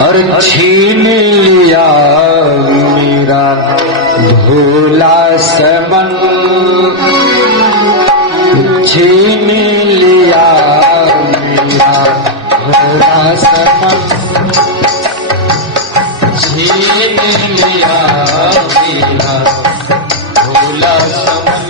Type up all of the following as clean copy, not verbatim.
और छीन लिया मेरा भोला समन, छीन लिया मेरा भोला समन, छीन लिया मेरा भोला समन।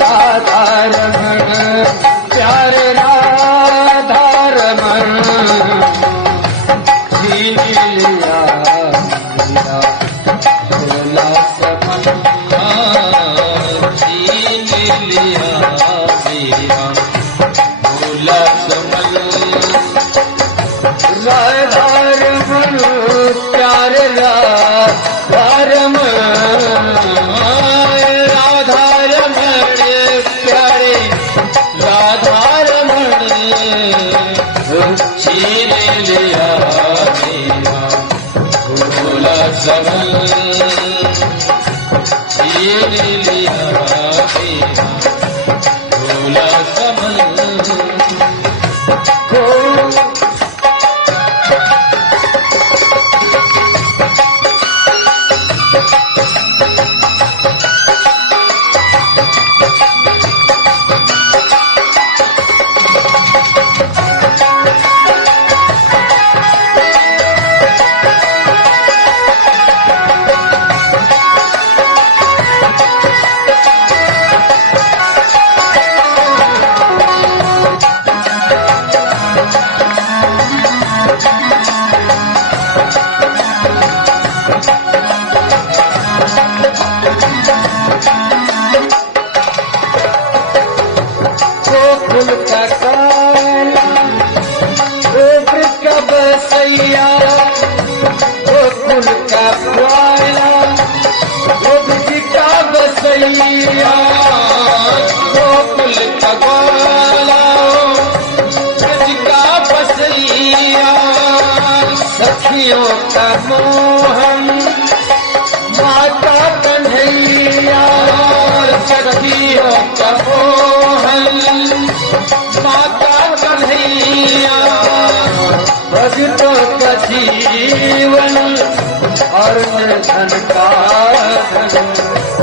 राधा रमन प्यारे राधा रमन, छीन लिया मेरा भोला समन, छीन लिया मेरा भोला समन। राधा रमन प्यारे राधा रमन, राधा रमन प्यारे राधा रमन, छीन लिया मेरा भोला समन, छीन लिया मेरा भोला समन। गोकुल का काला गोकुल का बसैया, गोकुल का काला गोकुल का बसैया, गोकुल का काला गोकुल का बसैया। सखियों का मोहन माता कन्हैया, सखियों का मोहन माता कन्हैया। भक्तों का जीवन और धन का धन,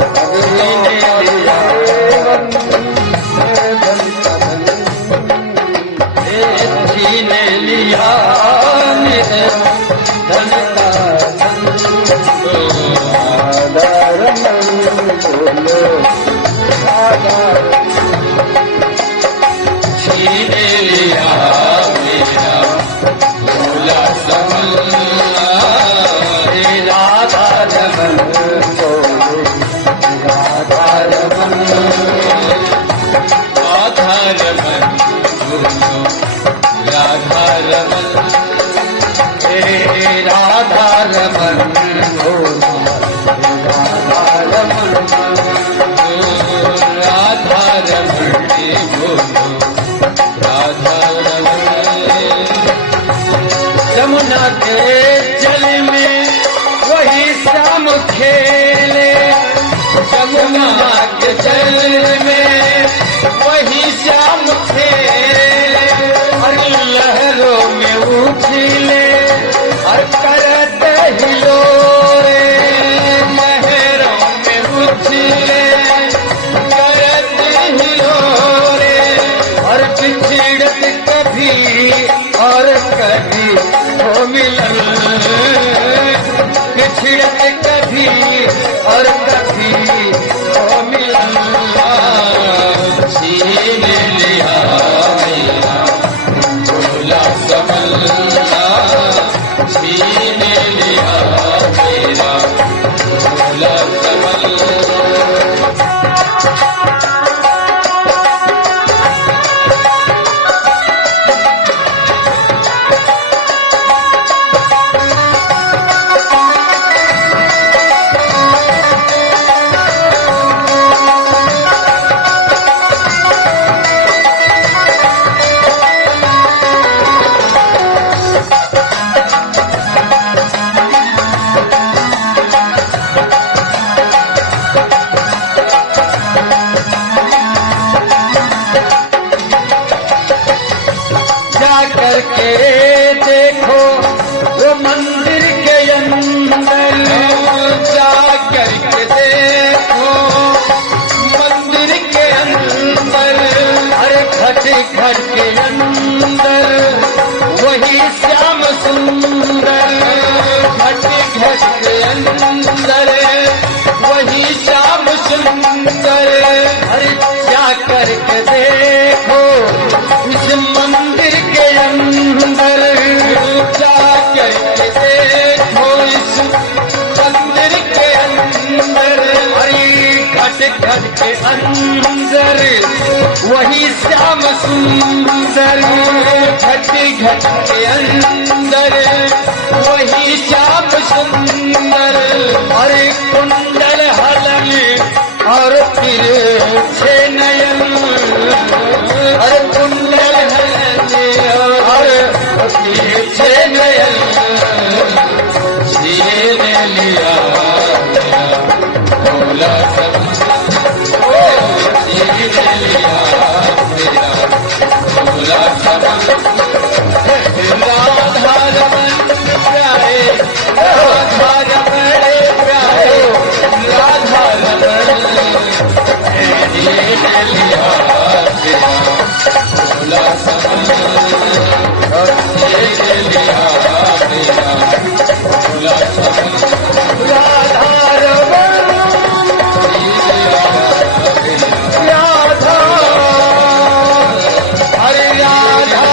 अग्नि ने लिया धन का धन, छीन लिया मेरे धन का धन। राधा रमन बोलो राधा, छीन लिया मेरा भोला समन, राधा रमन बोलो राधा रमन, राधा रमन बोलो राधा रमन, राधा रमन बोलो राधा रमन, राधा रमन बोलो राधा रमन। यमुना के जल में वही शाम खेले, यमुना के जल में वही शाम खेले, और लहरों में उछले और करते हिलोरे, लहरों में उछले करते हिलोरे, और बिछड़त कभी और कभी हो मिलन, बिछड़त कभी और कभी हो मिलन। छीन लिया मेरा भोला समन, छीन लिया मेरा भोला समन। देखो वो मंदिर के अंदर, जा करके देखो मंदिर के अंदर, अरे घट घट के अंदर वही श्याम सुंदर, घट घट के अंदर वही श्याम सुंदर। अरे जा करके देखो इस मंदिर के अंदर, जा करके देखो इस मंदिर के अंदर, अरे घट घट के अंदर वही श्याम सुंदर, घट घट के अंदर वही श्याम सुंदर। अरे कुंडल हलन और फिर छे नयन, अरे कुंडल हलन और फिर छे नयन, छीन लिया भोला सब, छीन लिया भोला सब। राधा रमन प्यारे, राधा रमन प्यारे, राधा रमन लिया भोला सब, लिया भोला सब। राधा रमन राधा, हरे राधा।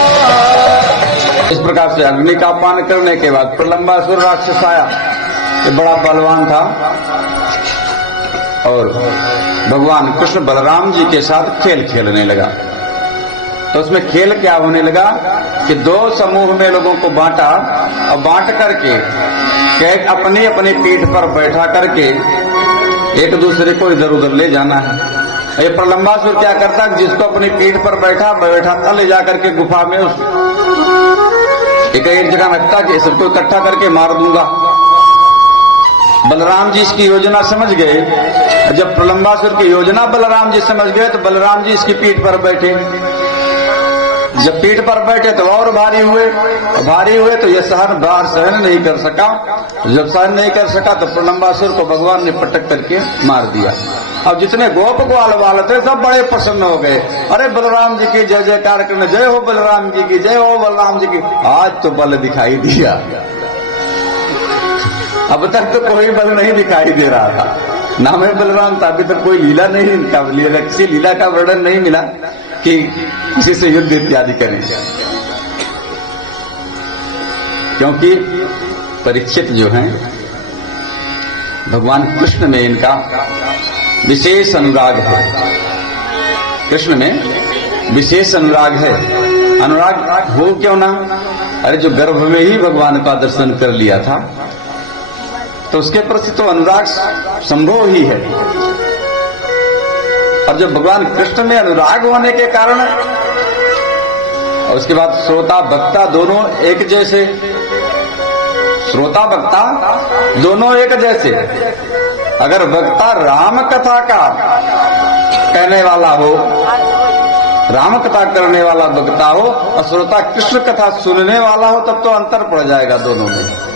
इस प्रकार से अग्नि का पान करने के बाद प्रलंबासुर राक्षस आया। ये बड़ा बलवान था और भगवान कृष्ण बलराम जी के साथ खेल खेलने लगा। तो उसमें खेल क्या होने लगा कि दो समूह में लोगों को बांटा और बांट करके अपनी अपनी पीठ पर बैठा करके एक दूसरे को इधर उधर ले जाना है। ये प्रलंबासुर क्या करता, जिसको अपनी पीठ पर बैठा ले जाकर के गुफा में एक जगह रखता कि सबको इकट्ठा करके मार दूंगा। बलराम जी इसकी योजना समझ गए। जब प्रलंबासुर की योजना बलराम जी समझ गए तो बलराम जी इसकी पीठ पर बैठे। जब पीठ पर बैठे तो और भारी हुए तो यह सहन नहीं कर सका। जब सहन नहीं कर सका तो प्रलंबासुर को भगवान ने पटक करके मार दिया। अब जितने गोप ग्वाल वाले थे सब बड़े प्रसन्न हो गए। अरे बलराम जी की जय जयकार करने, जय हो बलराम जी की, जय हो बलराम जी की। आज तो बल दिखाई दिया, अब तक तो कोई बल नहीं दिखाई दे रहा था। नाम है बलराम था, अभी तक कोई लीला नहीं, किसी लीला का वर्णन नहीं मिला कि किसी से युद्ध इत्यादि करें। क्योंकि परीक्षित जो हैं भगवान कृष्ण में इनका विशेष अनुराग है। कृष्ण में विशेष अनुराग है। अनुराग हो क्यों ना, अरे जो गर्भ में ही भगवान का दर्शन कर लिया था तो उसके प्रति तो अनुराग संभव ही है। और जब भगवान कृष्ण में अनुराग होने के कारण और उसके बाद श्रोता वक्ता दोनों एक जैसे, श्रोता वक्ता दोनों एक जैसे। अगर वक्ता राम कथा का कहने वाला हो, राम कथा करने वाला वक्ता हो और श्रोता कृष्ण कथा सुनने वाला हो, तब तो अंतर पड़ जाएगा दोनों में।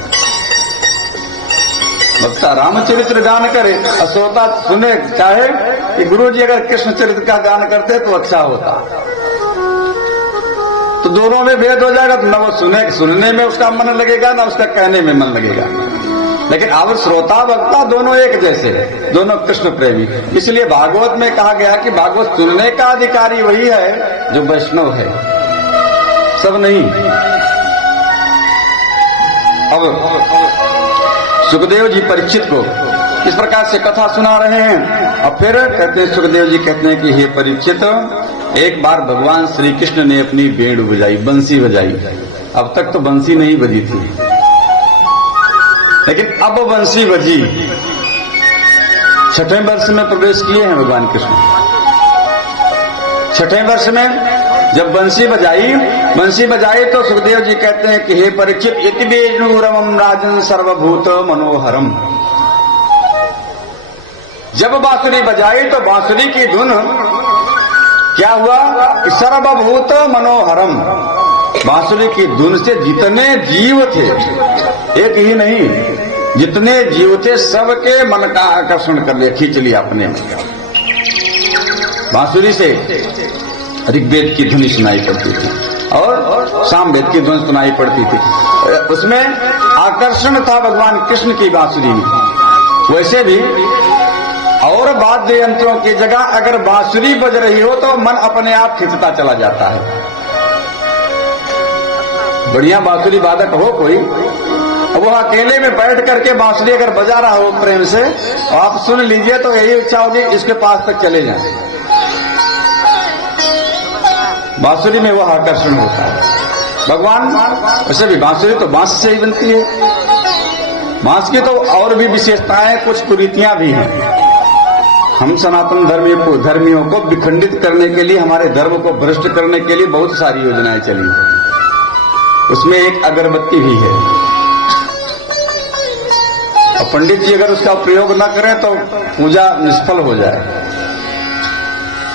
वक्ता रामचरित्र गान करे और श्रोता सुने, चाहे कि गुरु जी अगर कृष्ण चरित्र का गान करते तो अच्छा होता, तो दोनों में भेद हो जाएगा। तो न वो सुनने में उसका मन लगेगा, न उसका कहने में मन लगेगा। लेकिन अब श्रोता वक्ता दोनों एक जैसे, दोनों कृष्ण प्रेमी। इसलिए भागवत में कहा गया कि भागवत सुनने का अधिकारी वही है जो वैष्णव है, सब नहीं। अब सुखदेव जी परीक्षित को इस प्रकार से कथा सुना रहे हैं। और फिर कहते हैं, सुखदेव जी कहते हैं कि हे परीक्षित, एक बार भगवान श्री कृष्ण ने अपनी बेड़ बजाई, बंसी बजाई। अब तक तो बंसी नहीं बजी थी, लेकिन अब बंसी बजी। छठवें वर्ष में प्रवेश किए हैं भगवान कृष्ण। छठवें वर्ष में जब बंसी बजाई तो सुखदेव जी कहते हैं कि हे परीक्षित, इति वेणुरमं राजन सर्वभूत मनोहरम। जब बांसुरी बजाई तो बांसुरी की धुन क्या हुआ कि सर्वभूत मनोहरम, बांसुरी की धुन से जितने जीव थे, एक ही नहीं, जितने जीव थे सबके मन का आकर्षण कर लिया, खींच लिया अपने में। बांसुरी से ऋग्वेद की ध्वनि सुनाई पड़ती थी और सामवेद की ध्वनि सुनाई पड़ती थी। उसमें आकर्षण था भगवान कृष्ण की बांसुरी में। वैसे भी और वाद्य यंत्रों की जगह अगर बांसुरी बज रही हो तो मन अपने आप खिंचता चला जाता है। बढ़िया बांसुरी वादक हो कोई, वो अकेले में बैठ करके बांसुरी अगर बजा रहा हो प्रेम से, आप सुन लीजिए तो यही इच्छा होगी इसके पास तक चले जाएं। बांसुरी में वह आकर्षण होता है। भगवान वैसे भी बांसुरी तो बांस से ही बनती है। बांस की तो और भी विशेषताएं, कुछ कुरीतियां भी हैं। हम सनातन धर्मियों को विखंडित करने के लिए, हमारे धर्म को भ्रष्ट करने के लिए बहुत सारी योजनाएं चली हैं। उसमें एक अगरबत्ती भी है, और पंडित जी अगर उसका प्रयोग न करें तो पूजा निष्फल हो जाए।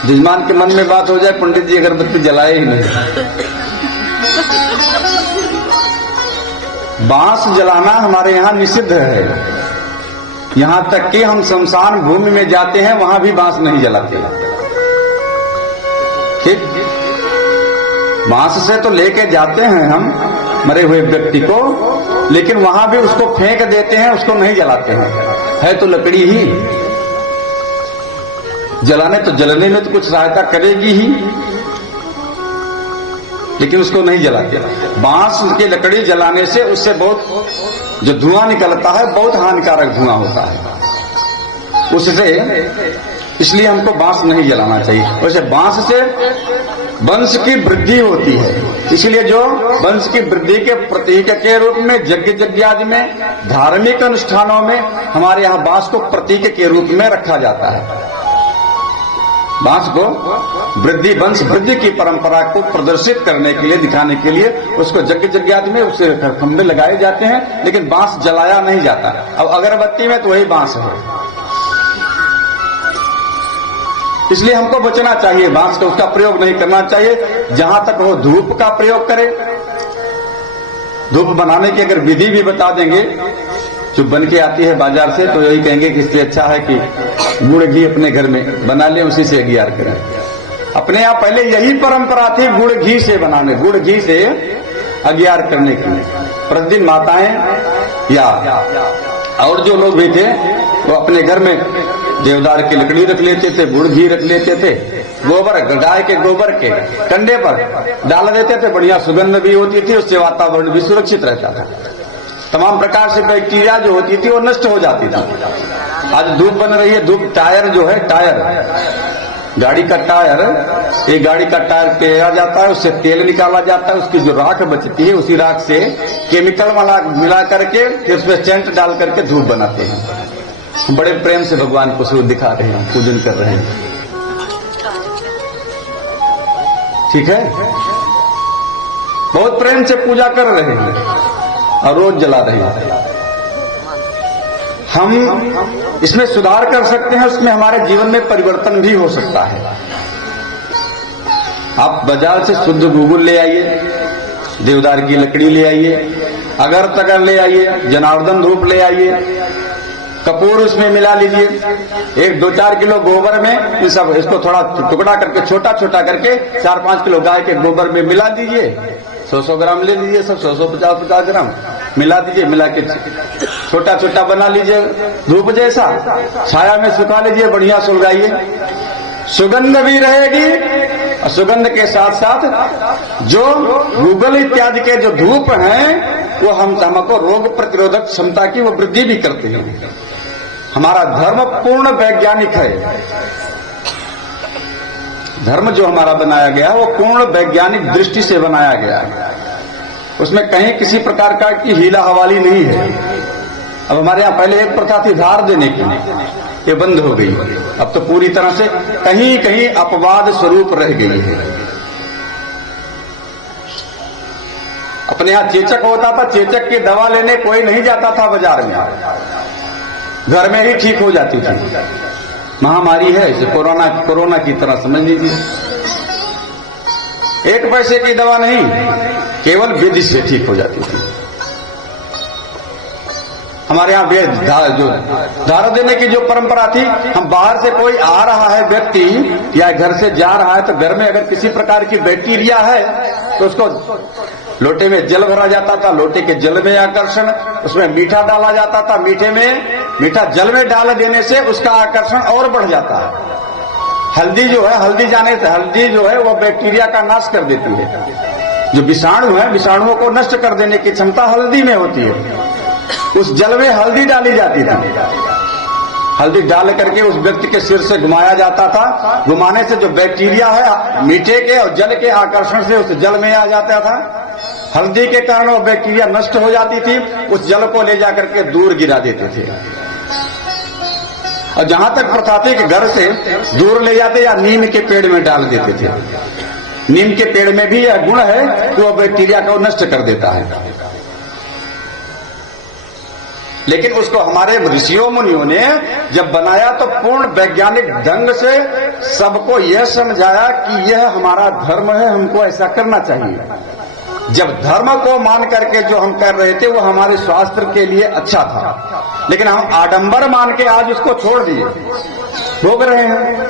यजमान के मन में बात हो जाए, पंडित जी अगरबत्ती जलाए ही नहीं। बांस जलाना हमारे यहाँ निषिद्ध है। यहाँ तक कि हम शमशान भूमि में जाते हैं, वहां भी बांस नहीं जलाते। ठीक, बांस से तो लेके जाते हैं हम मरे हुए व्यक्ति को, लेकिन वहां भी उसको फेंक देते हैं, उसको नहीं जलाते हैं। है तो लकड़ी ही, जलाने तो जलने में तो कुछ सहायता करेगी ही, लेकिन उसको नहीं जलाते। बांस की लकड़ी जलाने से उससे बहुत जो धुआं निकलता है, बहुत हानिकारक धुआं होता है उससे, इसलिए हमको बांस नहीं जलाना चाहिए। वैसे बांस से वंश की वृद्धि होती है, इसलिए जो वंश की वृद्धि के प्रतीक के रूप में यज्ञ आदि में, धार्मिक अनुष्ठानों में हमारे यहाँ बांस को प्रतीक के रूप में रखा जाता है। बांस को वृद्धि, वंश वृद्धि की परंपरा को प्रदर्शित करने के लिए, दिखाने के लिए उसको यज्ञ आदि में उससे खंभे लगाए जाते हैं, लेकिन बांस जलाया नहीं जाता। अब अगरबत्ती में तो वही बांस है, इसलिए हमको बचना चाहिए बांस का, उसका प्रयोग नहीं करना चाहिए। जहां तक हो धूप का प्रयोग करें। धूप बनाने की अगर विधि भी बता देंगे जो बन के आती है बाजार से, तो यही कहेंगे कि इससे अच्छा है कि गुड़ घी अपने घर में बना लें, उसी से अगियार करें। अपने यहाँ पहले यही परंपरा थी गुड़ घी से बनाने, गुड़ घी से अगियार करने की। प्रतिदिन माताएं या और जो लोग भी थे वो अपने घर में देवदार की लकड़ी रख लेते थे, गुड़ घी रख लेते थे, गोबर, गाय के गोबर के कंडे पर डाल देते थे, बढ़िया सुगंध भी होती थी, उससे वातावरण भी सुरक्षित रहता था। तमाम प्रकार से बैक्टीरिया जो होती थी वो नष्ट हो जाती थी। आज धूप बन रही है, धूप टायर जो है, टायर गाड़ी का टायर, एक गाड़ी का टायर पेरा जाता है, उससे तेल निकाला जाता है, उसकी जो राख बचती है उसी राख से केमिकल मिला करके फिर उसमें सेंट डाल करके धूप बनाते हैं। बड़े प्रेम से भगवान को सूर्य दिखा रहे हैं, पूजन कर रहे हैं। ठीक है, बहुत प्रेम से पूजा कर रहे हैं और रोज जला रहे हैं। हम इसमें सुधार कर सकते हैं, उसमें हमारे जीवन में परिवर्तन भी हो सकता है। आप बाजार से शुद्ध गूगल ले आइए, देवदार की लकड़ी ले आइए, अगर तगर ले आइए, जनार्दन धूप ले आइए, कपूर उसमें मिला लीजिए, 1-2-4 किलो गोबर में इन सब इसको थोड़ा टुकड़ा करके छोटा छोटा करके 4-5 किलो गाय के गोबर में मिला दीजिए, 100-100 ग्राम ले लीजिए, सब 100-150 ग्राम मिला दीजिए, मिला के छोटा छोटा बना लीजिए धूप जैसा, छाया में सुखा लीजिए, बढ़िया सुलगाइए, सुगंध भी रहेगी। और सुगंध के साथ साथ जो गूगल इत्यादि के जो धूप हैं वो हमको रोग प्रतिरोधक क्षमता की वो वृद्धि भी करते हैं। हमारा धर्म पूर्ण वैज्ञानिक है। धर्म जो हमारा बनाया गया वो पूर्ण वैज्ञानिक दृष्टि से बनाया गया है, उसमें कहीं किसी प्रकार का की हीला हवाली नहीं है। अब हमारे यहाँ पहले एक प्रथा थी धार देने की, ये बंद हो गई। अब तो पूरी तरह से कहीं कहीं अपवाद स्वरूप रह गई है। अपने यहाँ चेचक होता था, चेचक की दवा लेने कोई नहीं जाता था बाजार में, घर में ही ठीक हो जाती थी। महामारी है इसे कोरोना की तरह समझ लीजिए, 1 पैसे की दवा नहीं, केवल विधि से ठीक हो जाती थी। हमारे यहाँ वेद जो धारा देने की जो परंपरा थी, हम बाहर से कोई आ रहा है व्यक्ति या घर से जा रहा है तो घर में अगर किसी प्रकार की बैक्टीरिया है तो उसको लोटे में जल भरा जाता था, लोटे के जल में आकर्षण, उसमें मीठा डाला जाता था, मीठा जल में डाल देने से उसका आकर्षण और बढ़ जाता है। हल्दी जो है, हल्दी जो है वो बैक्टीरिया का नाश कर देती है। जो विषाणु है, विषाणुओं को नष्ट कर देने की क्षमता हल्दी में होती है। उस जल में हल्दी डाली जाती थी, हल्दी डाल करके उस व्यक्ति के सिर से घुमाया जाता था। घुमाने से जो बैक्टीरिया है मीठे के और जल के आकर्षण से उस जल में आ जाता था। हल्दी के कारण वो बैक्टीरिया नष्ट हो जाती थी। उस जल को ले जाकर के दूर गिरा देते थे। और जहां तक प्रथा थी कि घर से दूर ले जाते या नीम के पेड़ में डाल देते थे। नीम के पेड़ में भी यह गुण है कि वह बैक्टीरिया को नष्ट कर देता है। लेकिन उसको हमारे ऋषियों मुनियों ने जब बनाया तो पूर्ण वैज्ञानिक ढंग से सबको यह समझाया कि यह हमारा धर्म है, हमको ऐसा करना चाहिए। जब धर्म को मान करके जो हम कर रहे थे वो हमारे स्वास्थ्य के लिए अच्छा था, लेकिन हम आडंबर मान के आज उसको छोड़ दिए, भोग रहे हैं।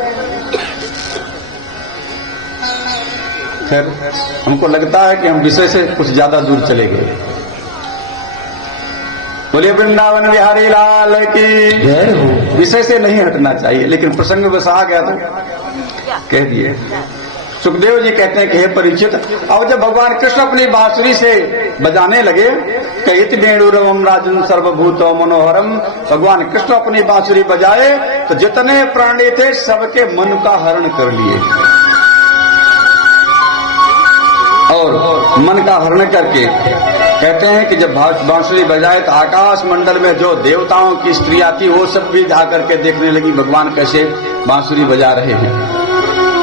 खैर, हमको लगता है कि हम विषय से कुछ ज्यादा दूर चले गए। बोलिए वृंदावन बिहारी लाल की जय हो। विषय से नहीं हटना चाहिए, लेकिन प्रसंग बस आ गया तो कह दिए। सुखदेव जी कहते हैं कि हे परीक्षित, अब जब भगवान कृष्ण अपनी बांसुरी से बजाने लगे, कहित वेणुरवम राजन सर्वभूतो मनोहरम, भगवान कृष्ण अपनी बांसुरी बजाए तो जितने प्राणी थे सबके मन का हरण कर लिए। और मन का हरण करके कहते हैं कि जब बांसुरी बजाए तो आकाश मंडल में जो देवताओं की स्त्रियां थी वो सब भी जा करके देखने लगी भगवान कैसे बांसुरी बजा रहे हैं।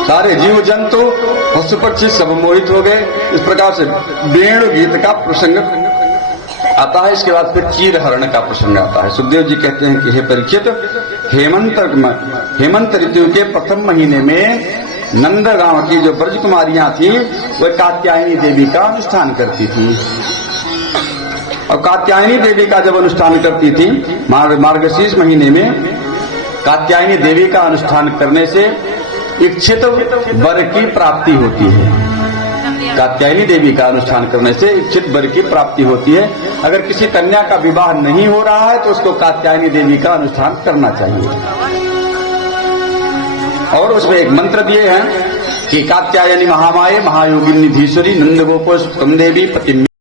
सारे जीव जंतु पशु पक्षी सब मोहित हो गए। इस प्रकार से वेणु गीत का प्रसंग आता है। इसके बाद फिर चीर हरण का प्रसंग आता है। सुखदेव जी कहते हैं कि हे परीक्षित, हेमंत ऋतु के प्रथम महीने में नंद गांव की जो ब्रज कुमारियां थी वह कात्यायनी देवी का अनुष्ठान करती थी। और कात्यायनी देवी का जब अनुष्ठान करती थी, मार्गशीर्ष महीने में कात्यायनी देवी का अनुष्ठान करने से इच्छित वर की प्राप्ति होती है। कात्यायनी देवी का अनुष्ठान करने से इच्छित वर की प्राप्ति होती है। अगर किसी कन्या का विवाह नहीं हो रहा है तो उसको कात्यायनी देवी का अनुष्ठान करना चाहिए। और उसमें एक मंत्र दिए हैं कि कात्यायनी महामाये महायोगिनी धीश्वरी नंद गोप देवी पति